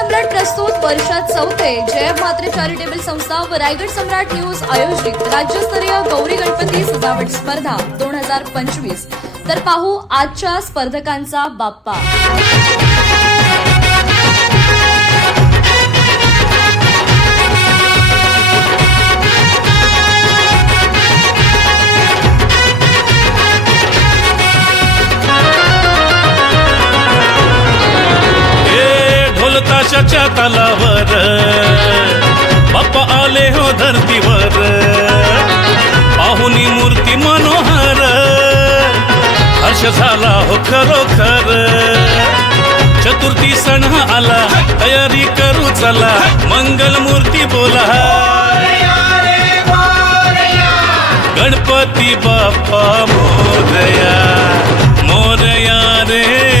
सम्राट प्रस्तुत वर्षात चौथे जय म्हात्रे चॅरिटेबल संस्था व रायगड सम्राट न्यूज आयोजित राज्यस्तरीय गौरी गणपती सजावट स्पर्धा 2025। तर पाहू आजच्या स्पर्धकांचा बाप्पा। ताशाच्या तालावर बाप्पा आले हो धरतीवर, पाहुनी मूर्ती मनोहर, हर्ष झाला हो खरोखर। चतुर्थी सण आला, तयारी करू चला, मंगल मूर्ती बोला, गणपती बाप्पा मोरया मोरया रे